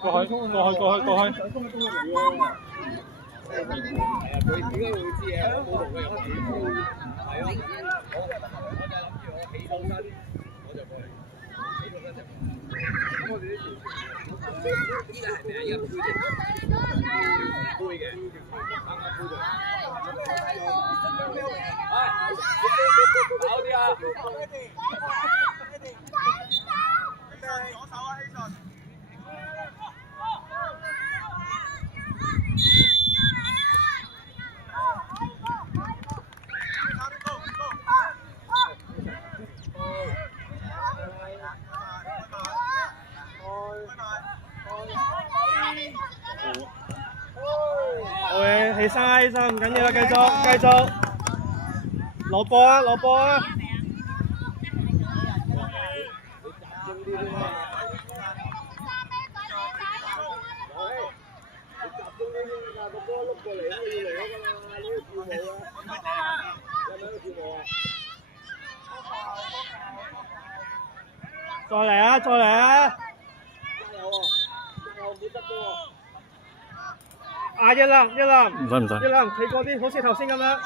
過去。係啊，佢點解會知嘅？我冇同佢入嚟。係咯。我就諗住我起到身，我就過嚟。起到身就。咁我哋呢條依家係咩啊？依家杯定杯嘅，啱啱杯到。搞啲啊！左手啊，希順。好嘅，起身唔緊要啦，繼續。攞波啊！再嚟啊！加油喎！冇得嘅喎！一籃，唔使。企過啲，好似頭先咁樣。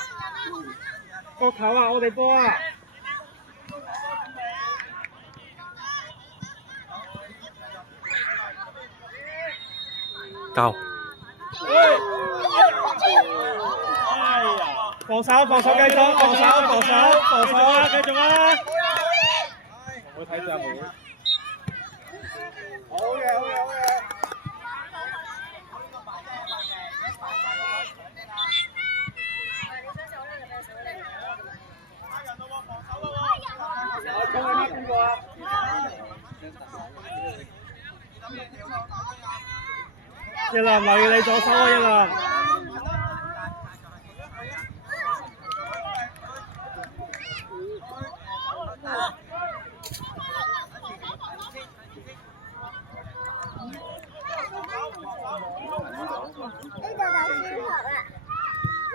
角球啊，我哋波啊！交。防守，繼續，防守啊，繼續啊！我睇陣門。好嘅。一籃留意你左手啊，一籃。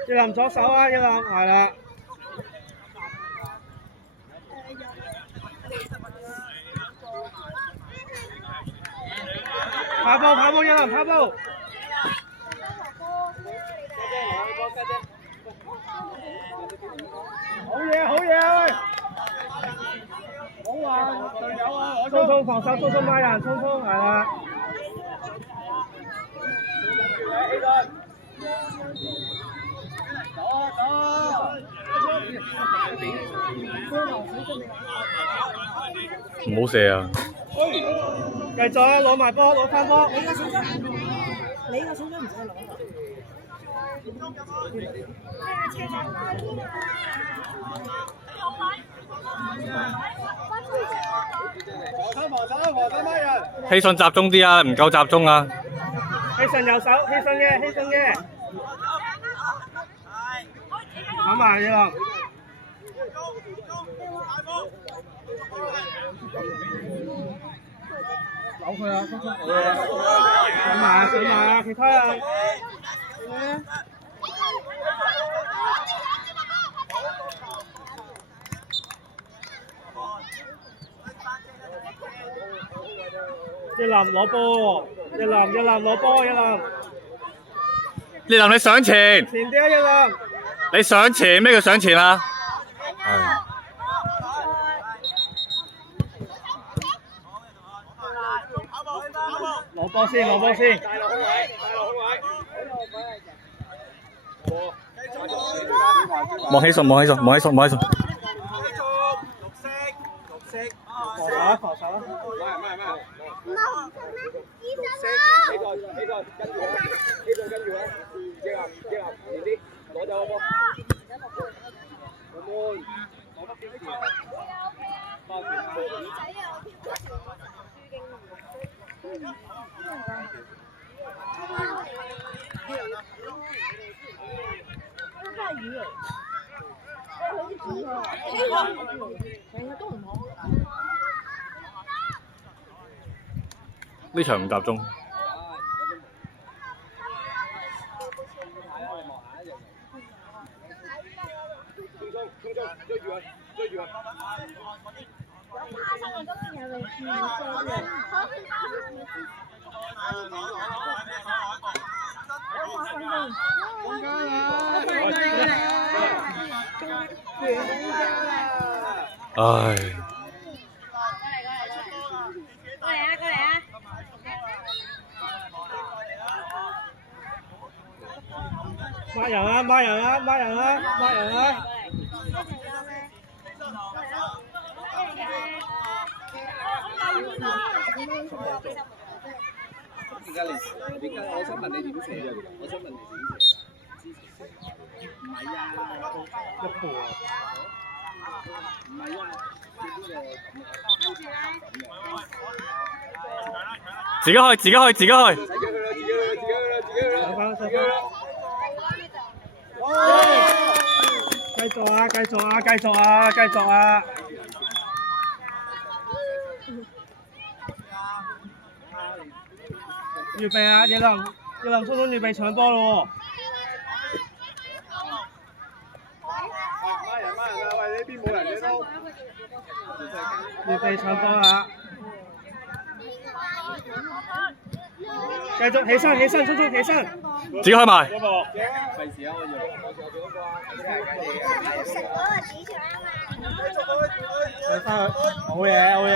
一籃左手啊，一籃係啦。跑步，一籃跑步。好嘢喂！好啊，隊友啊，匆防守，匆孖人，匆係啦。唔好射啊！繼續啊，攞埋波，攞翻波。你個小樽唔使攞。希信集中啲啊，唔夠集中啊！希信右手，希信嘅。打埋嘢啦。扭佢啊！上埋啊！其他啊！一籃攞波，一籃攞波，一籃。一籃你上前。前啲啊，一籃。你上前，咩叫上前啊？攞波先。望起順。防守。呢場唔集中。唉。孖人啊！孖人啊！孖人啊！孖人啊！點解我想問你點寫啊？我想問你點寫？唔係啊，一步啊！唔係啊，自己去，自己去，自己去。上翻，上翻。繼續啊！繼續啊！繼續啊！繼續啊！預備啊！葉林，聰聰預備搶波咯孖人啊！喂，呢邊冇人嘅都。預備搶波啊！繼續起身，起身，聰聰起身。自己開埋。嗰個。費事啊！我食嗰個紙腸啊嘛。上翻去，好嘢，好嘢。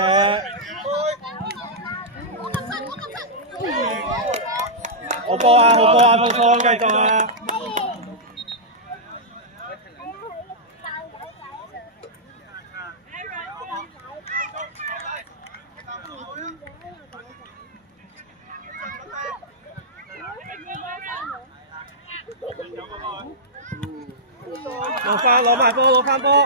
好波啊！好波啊！聰聰繼續啊！攞埋波，攞翻波。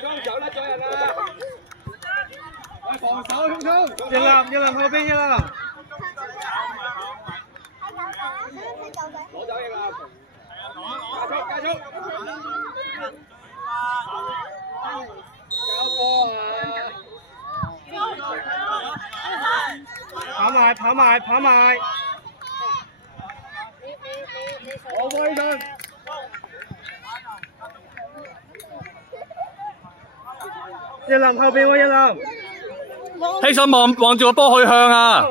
走甩咗人啦！喂，防守，聰聰。一林後邊，一林。攞走一林。加速！交波啊！跑埋！好威信！一林後邊喎，一林。希信望住個波去向啊！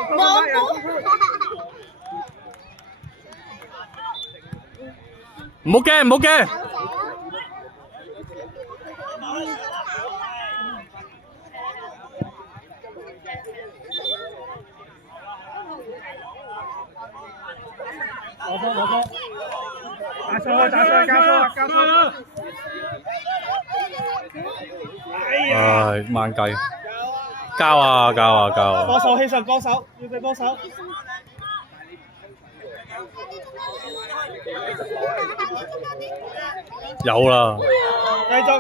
唔好驚，唔好驚。攞波！加速！唉，慢計。交啊！幫手，希慎幫手，要佢幫手。有啦。繼續。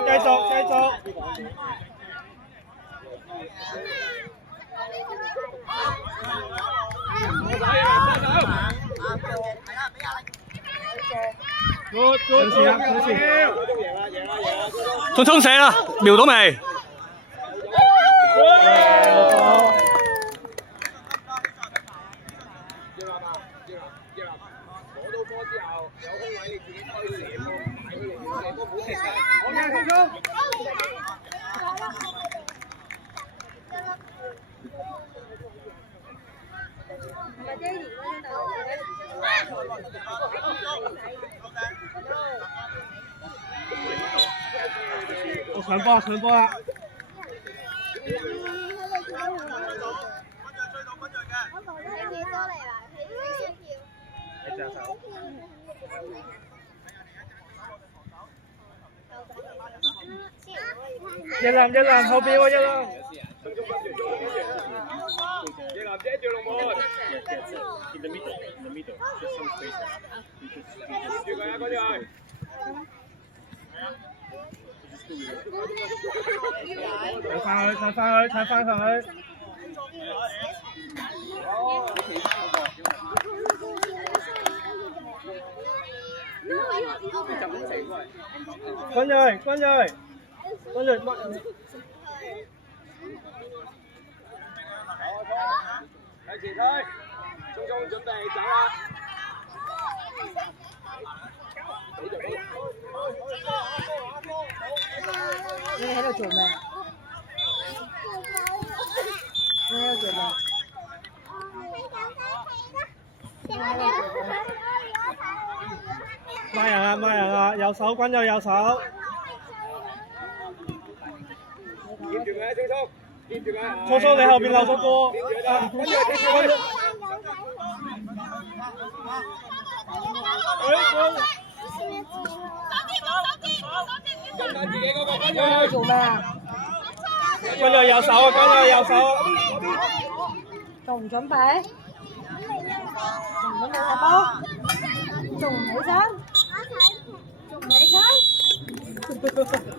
聰聰射啦，瞄到未？我上波啊！一林後邊喎，一林。接住龍門。接佢啊！嗰啲踩翻佢。跟住，向前推，聰聰準備走啦！度做咩？你喺度做咩？孖人啊，孖人啊，右手滾咗右手。貼住佢啊，聰聰，貼住佢。聰聰，你後邊漏咗個。跟住貼住佢。跟緊自己嗰個跟你喺度住。做咩啊？滾咗右手啊，滾咗右手。仲唔準備？仲唔準備踢波？仲唔起身？仲唔起身？